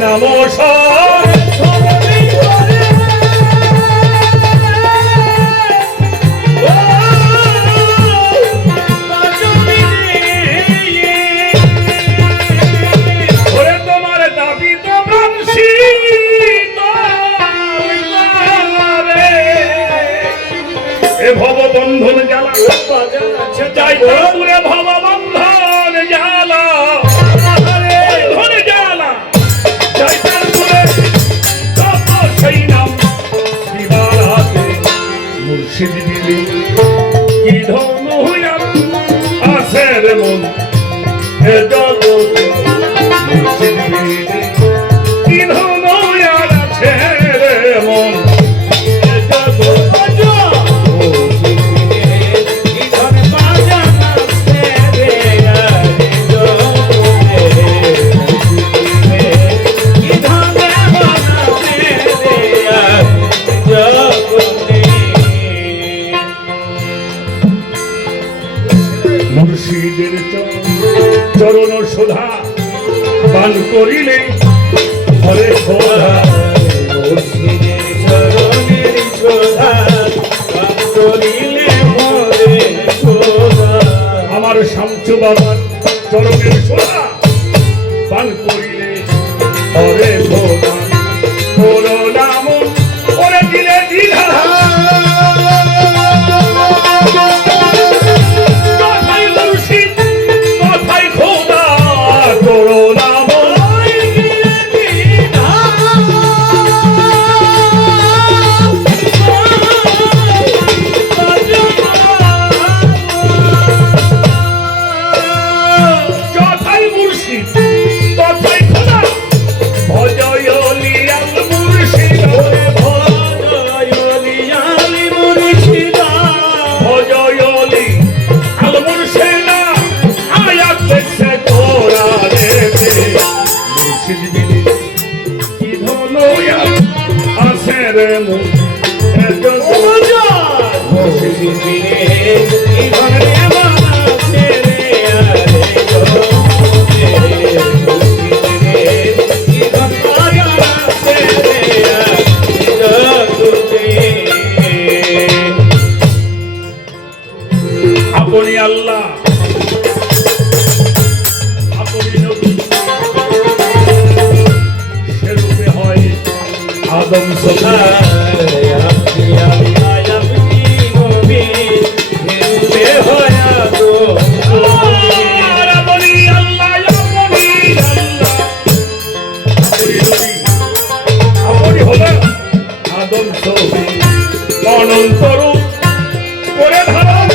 নমস্কার তোমার দাবি তো ব্রাহ্মী এ ভববন্ধন জ্বালা যাই পুরে ভববন্ধন জ্বালা মুর্শিদ দিলি কি ধন হইয়া আছে রে মন হে জগতে মুর্শিদ দিলি কি ধন হইয়া আছে রে মন হে জগতে কি ধন বাজানা আছে রে কি ধন বাজানা রে মুর্শিদের চরণ শোধা পান করিলে হরে শোধা মুর্শিদের চরণের শোধা পান করিলে হরে শোধা আমার শামসু বাবার চরণের শোধা পান করিলে হরে শোধা বলো নাম করে দিলে দ্বিধা আপনি আল্লাহ আপনি নবী সেরূপে হয় আদম সখা আপনি আল্লাহ আপনি নবী সেরূপে হয় আদম আপনি আল্লাহ আপনি আল্লাহ আপনি নবী আপনি হলেন আদম সখা অনন্তর করে ধারণ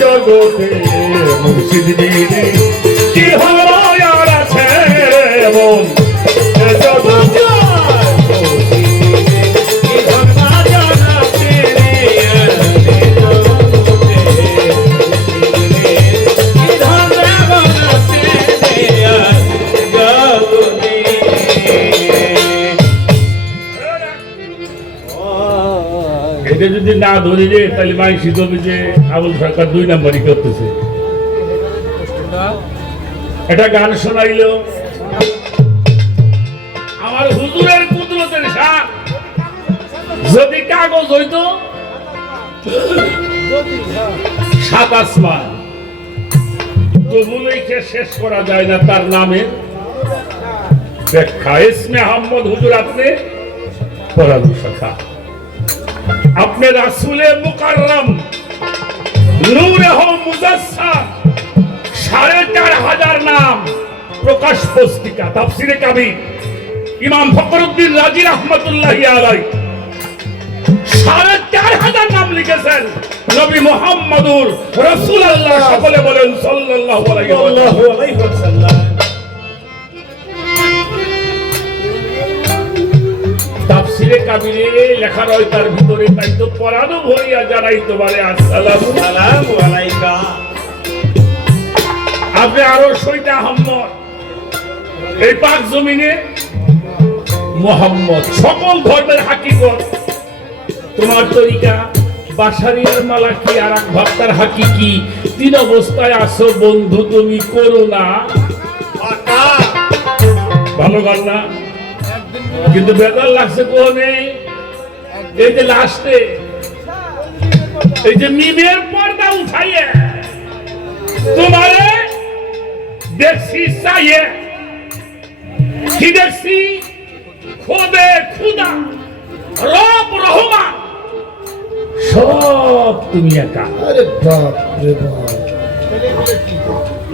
জগতে মুর্শিদ দিদি কি হলো আর আছে মন জগতে এটা যদি না ধরে যে তাহলে মাই শিখবে যে আবুল সরকার 2 নম্বরই করতেছে। এটা গান শোনাইল আমার হুজুরের কুদরতের শান। যদি কাগজ হইতো 7 আসমান তবু লিখে শেষ করা যায় না তার নামে ব্যাখ্যা। ইসমে আহমদ হুজুর আপনি পড়ানো শাখা अपने रसूले मुकर्रम नूरे हो मुजस्सम 4,500 नाम প্রকাশ পুস্তিকা তাফসিরে কাবীর ইমাম ফখরুদ্দিন রাজি রাহমাতুল্লাহি আলাইহি ৪৫০০ নাম লিখেছেন নবী মুহাম্মদুর রাসূলুল্লাহ, সকলে বলেন সাল্লাল্লাহু আলাইহি ওয়াসাল্লাম। তাফসিরে কাবীরে লেখা রয় তার ভিতরে, তাই তো পড়ানো ভরিয়া জানাইতে পারে আসসালামু আলাইকা। আপনি আরো সৈয়দ আহমদ এই পাক জমিনে মুহাম্মদ সকল ধর্মের হাকিকত তোমার তরিকা বাশারিয়ার মালাকি আর এক ভক্তার হাকিকি তিন অবস্থায় আসো বন্ধু তুমি করো না ভালো গান না, কিন্তু বেদাল লাগছে কোনে এই যে লাস্টে এই যে মিমের পর্দা উঠাইয়ে তোমারে দেখছি চাইয়ে কি দেখছি খোদে খুদা রব রহমান সব তুমি একা। আরে বাপ রে বাপ,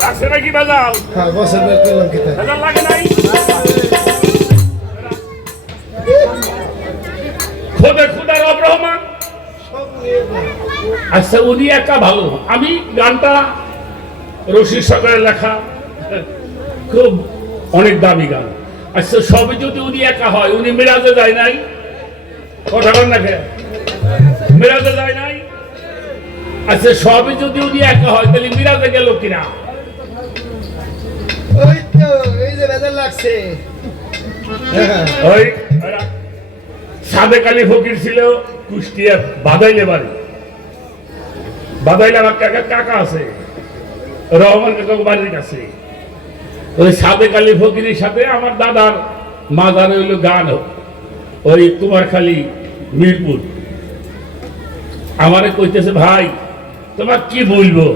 লাগছে নাকি বেদাল? হ্যাঁ বসে বের করলাম কি তাই? বেদাল লাগে নাই? খোদে খুদা রব রহমান, আচ্ছা উনি একা ভালো। আমি গানটা রশিদ সরকারের লেখা, খুব অনেক দামি গান। আচ্ছা সবই যদি উনি একা হয়, উনি মিরাজে যায় নাই? কথা বল না, মিরাজে যায় নাই? আচ্ছা সবই যদি উনি একা হয় তাহলে মিরাজে গেল কিনা? ওই তো এই যে বেজার লাগছে। ওই সাদেক আলী ফকির ছিল কুষ্টিয়া বাদাইলে বাড়ি, বাদাইলে আমার কাকা আছে রহমান কাকা বাড়ির কাছে। ওই সাদেক আলী ফকিরের সাথে আমার দাদার মাজার হইল গান ওই কুমারখালী মিরপুর। আমারে কইতেছে ভাই তোমার কি বলবো,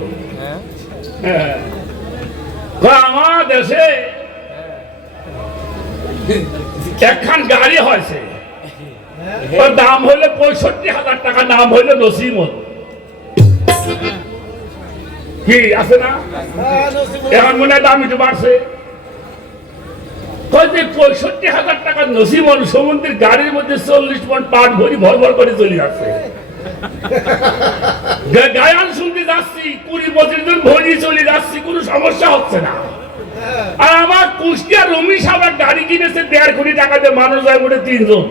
হ্যাঁ আমার দেশে একখান গাড়ি হয়েছে, ওর দাম হইলে ৬৫,০০০ টাকা, নাম হইলে নসিমত। কি আছে না? এখন মনে হয় দাম একটু বাড়ছে। ৬৫,০০০ টাকা নসিমন সমুদ্রের গাড়ির মধ্যে ৪০ মণ পাট ভরি ভর ভর করে চলে যাচ্ছে। গায়ান শুনতে যাচ্ছি ২০-২৫ জন ভরি চলে যাচ্ছি, কোনো সমস্যা হচ্ছে না। আর আমার কুষ্টিয়া রমি সাহেব গাড়ি কিনেছে ১.৫ কোটি টাকা দিয়ে, মানুষ যায় মোটে ৩ জন।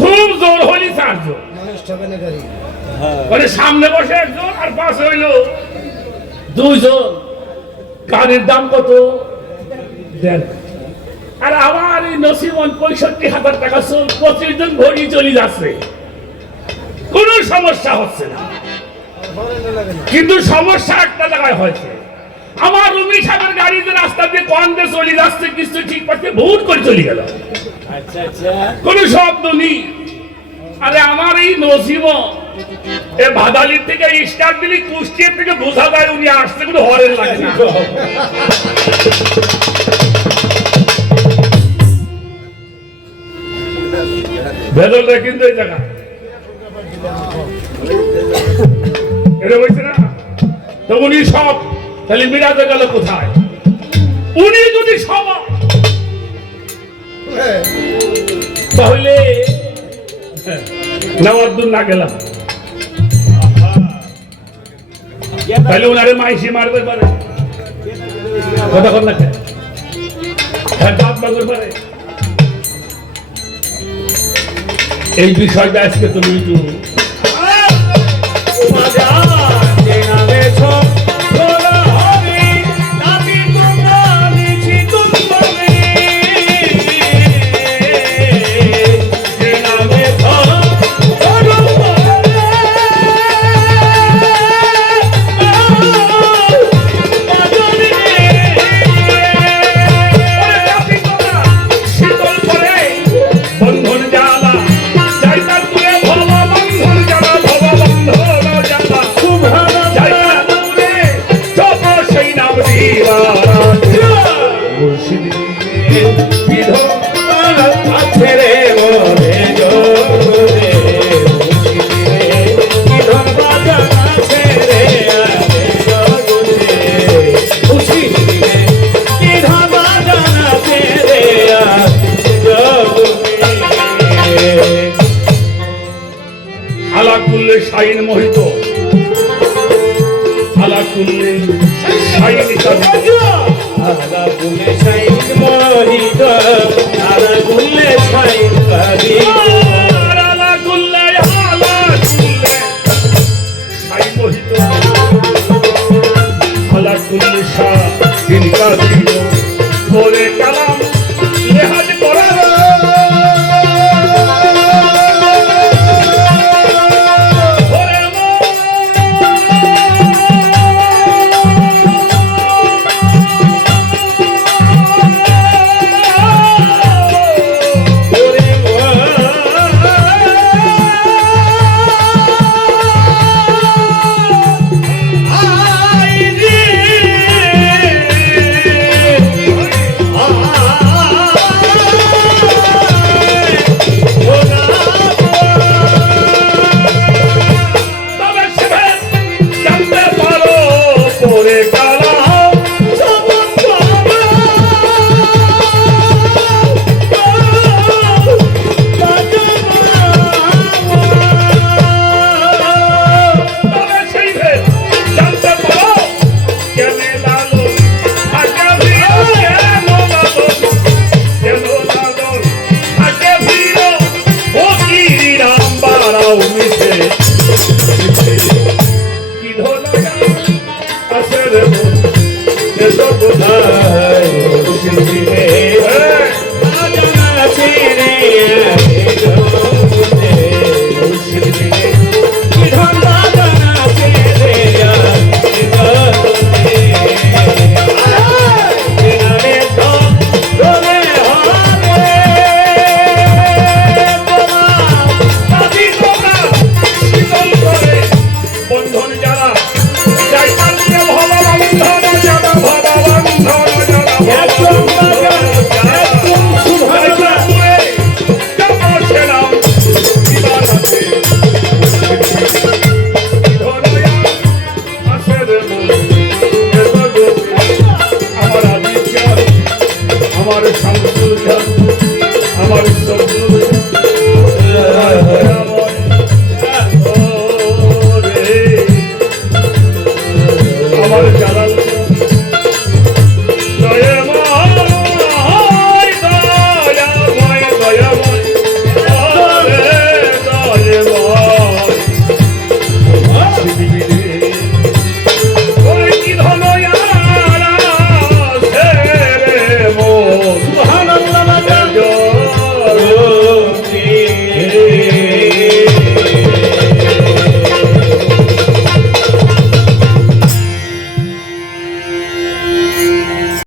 খুব জোর হইলি ৪ জন, মানে সামনে বসে ১ জন আর পাশে হইল ২ জন। গাড়ির দাম কত? ১.৫ কোটি। আর আমার এই নসিমন ৬৫,০০০ টাকা ২৫ জন ভরি চলে যাচ্ছে, কোন সমস্যা হচ্ছে না। কিন্তু সমস্যা একটা জায়গায় হয়েছে, আমার রুমি সাহেবের গাড়িতে রাস্তা দিয়ে কন্দে চলে যাচ্ছে, কিছু ঠিক পাচ্ছে ভুল করে চলে গেল, কোন শব্দ নেই। আরে আমার এই নসিম এ ভাদালির থেকে স্টার দিলি কুষ্টিয়ার থেকে বোঝা যায় উনি আসছে, কোনো হরেন লাগে না। ভেদলটা কিন্তু এই জায়গা এটা বলছে না তো উনি সব, তাহলে মিরাজে গেল কোথায়? উনি যদি সব তাহলে নওয়াজুদ্দিন না গেলাম, তাহলে ওনারে মাইসি মারবে পারে, কথা কর না দাঁত মারবে পারে। এই বিষয়টা আজকে তুমি একটু কুল্লে শাইন মোহিত আলা কুল্লে শাইন কাঁদিত আলা কুলে শাইন মোহিত আলা কুলে শাইন কাদিত